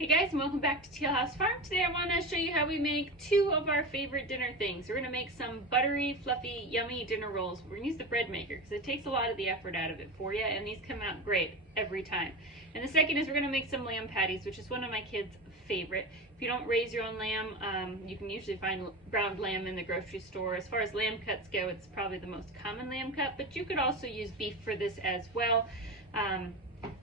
Hey guys, and welcome back to Teal House Farm. Today I want to show you how we make two of our favorite dinner things. We're going to make some buttery, fluffy, yummy dinner rolls. We're going to use the bread maker because it takes a lot of the effort out of it for you, and these come out great every time. And the second is we're going to make some lamb patties, which is one of my kids' favorite. If you don't raise your own lamb, you can usually find browned lamb in the grocery store. As far as lamb cuts go, it's probably the most common lamb cut, but you could also use beef for this as well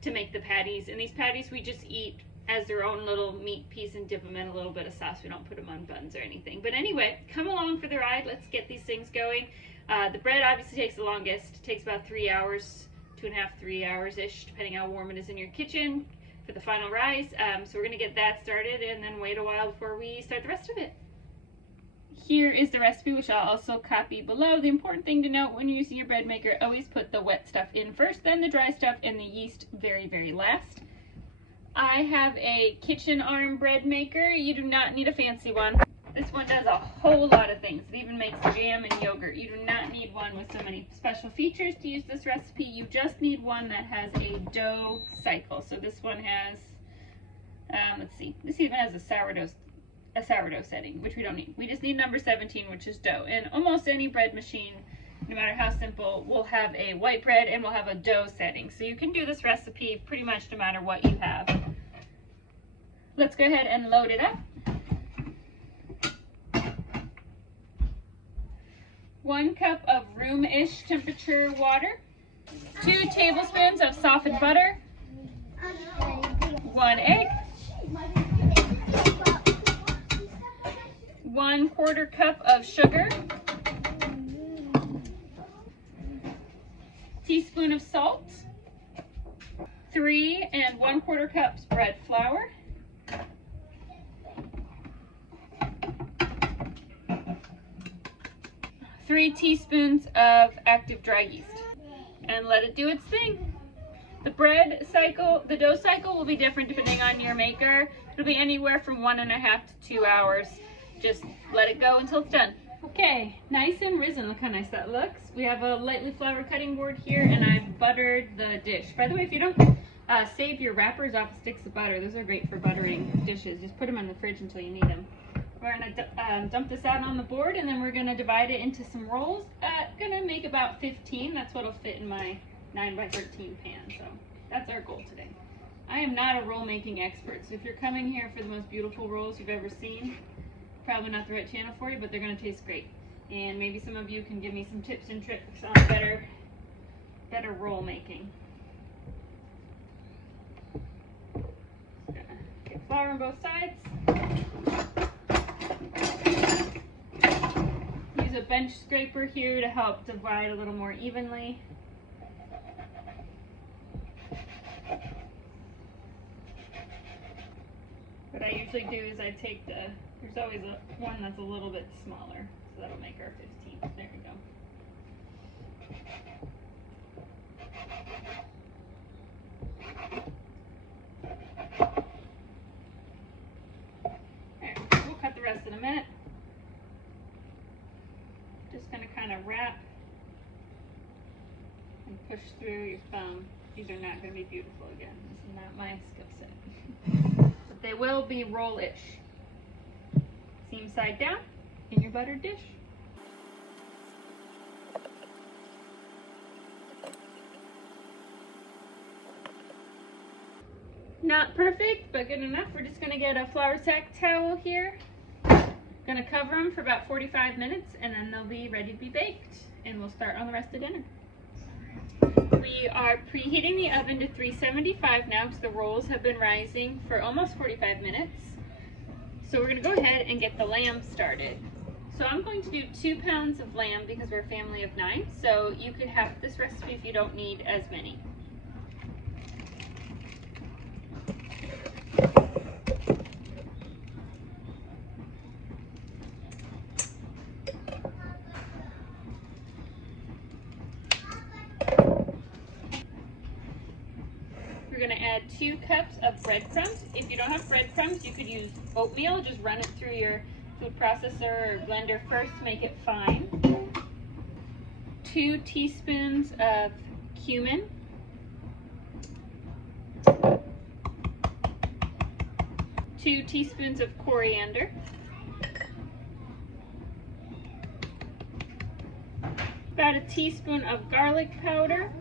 to make the patties. And these patties we just eat as their own little meat piece and dip them in a little bit of sauce. We don't put them on buns or anything. But anyway, come along for the ride. Let's get these things going. The bread obviously takes the longest. It takes about 3 hours, 2.5, 3 hours-ish, depending how warm it is in your kitchen for the final rise. So we're gonna get that started and then wait a while before we start the rest of it. Here is the recipe, which I'll also copy below. The important thing to note when you're using your bread maker, always put the wet stuff in first, then the dry stuff and the yeast very, very last. I have a kitchen arm bread maker. You do not need a fancy one. This one does a whole lot of things. It even makes jam and yogurt. You do not need one with so many special features to use this recipe. You just need one that has a dough cycle. So this one has, let's see, this even has a sourdough setting, which we don't need. We just need number 17, which is dough. And almost any bread machine, no matter how simple, will have a white bread and will have a dough setting. So you can do this recipe pretty much no matter what you have. Let's go ahead and load it up. 1 cup of room-ish temperature water, 2 tablespoons of softened butter, 1 egg, 1/4 cup of sugar, teaspoon of salt, 3 1/4 cups bread flour, 3 teaspoons of active dry yeast, and let it do its thing. The dough cycle will be different depending on your maker. It'll be anywhere from 1.5 to 2 hours. Just let it go until it's done. Okay, nice and risen. Look how nice that looks. We have a lightly floured cutting board here, and I've buttered the dish. By the way, if you don't save your wrappers off sticks of butter, those are great for buttering dishes. Just put them in the fridge until you need them. We're gonna dump this out on the board, and then we're gonna divide it into some rolls. Gonna make about 15. That's what'll fit in my 9x13 pan. So that's our goal today. I am not a roll making expert, so if you're coming here for the most beautiful rolls you've ever seen, probably not the right channel for you, but they're gonna taste great. And maybe some of you can give me some tips and tricks on better roll making. Just gonna get flour on both sides. Use a bench scraper here to help divide a little more evenly. What I usually do is I take there's always one that's a little bit smaller, so that'll make our 15. There we go. Alright, we'll cut the rest in a minute. Just going to kind of wrap and push through your thumb. These are not going to be beautiful again. This is not my skill set. But they will be roll-ish. Seam side down in your buttered dish. Not perfect, but good enough. We're just going to get a flour sack towel here. Going to cover them for about 45 minutes, and then they'll be ready to be baked. And we'll start on the rest of dinner. We are preheating the oven to 375 now because the rolls have been rising for almost 45 minutes. So we're going to go ahead and get the lamb started. So I'm going to do 2 pounds of lamb because we're a family of 9. So you could have this recipe if you don't need as many. We're going to add 2 cups of breadcrumbs. If you don't have breadcrumbs, you could use oatmeal. Just run it through your food processor or blender first to make it fine. 2 teaspoons of cumin. 2 teaspoons of coriander, about a teaspoon of garlic powder.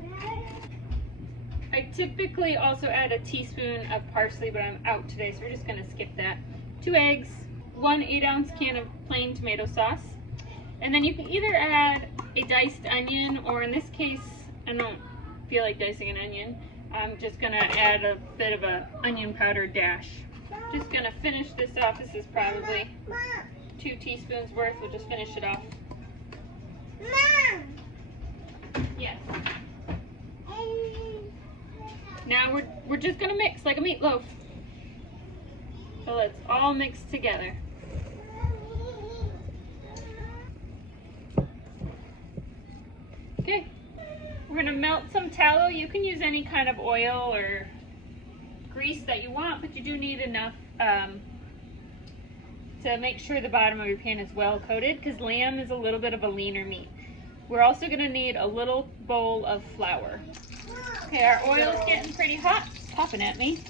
I typically also add a teaspoon of parsley, but I'm out today, so we're just going to skip that. 2 eggs, 1 8-ounce can of plain tomato sauce, and then you can either add a diced onion, or in this case, I don't feel like dicing an onion. I'm just going to add a bit of a onion powder dash. Just going to finish this off. This is probably 2 teaspoons worth. We'll just finish it off. Yes. Now we're just gonna mix like a meatloaf. So let's all mix together. Okay. We're gonna melt some tallow. You can use any kind of oil or grease that you want, but you do need enough to make sure the bottom of your pan is well coated, because lamb is a little bit of a leaner meat. We're also gonna need a little bowl of flour. Okay, our oil is getting pretty hot. It's popping at me.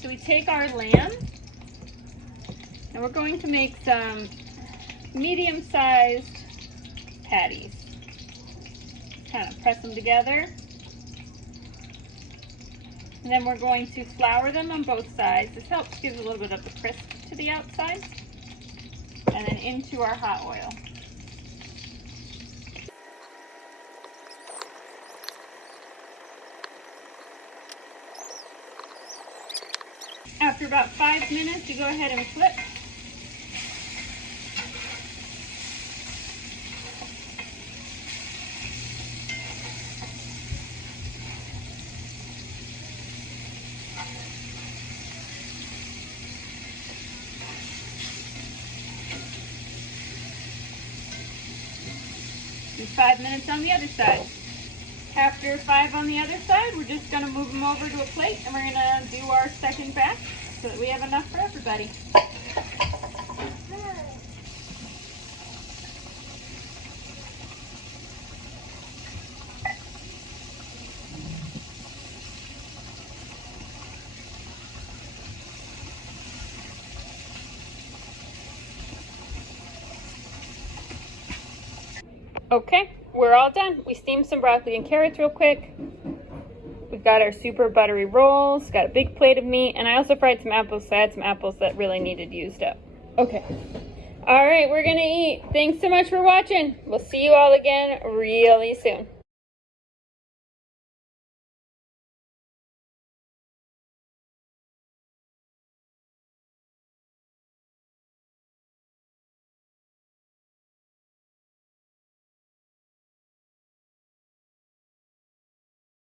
So we take our lamb and we're going to make some medium-sized patties. Kind of press them together. And then we're going to flour them on both sides. This helps give a little bit of the crisp to the outside. And then into our hot oil. After about 5 minutes, you go ahead and flip. And 5 minutes on the other side. After 5 on the other side, we're just going to move them over to a plate, and we're going to do our second batch so that we have enough for everybody. Okay, we're all done. We steamed some broccoli and carrots real quick. We've got our super buttery rolls, got a big plate of meat, and I also fried some apples, so I had some apples that really needed used up. Okay. All right, we're gonna eat. Thanks so much for watching. We'll see you all again really soon.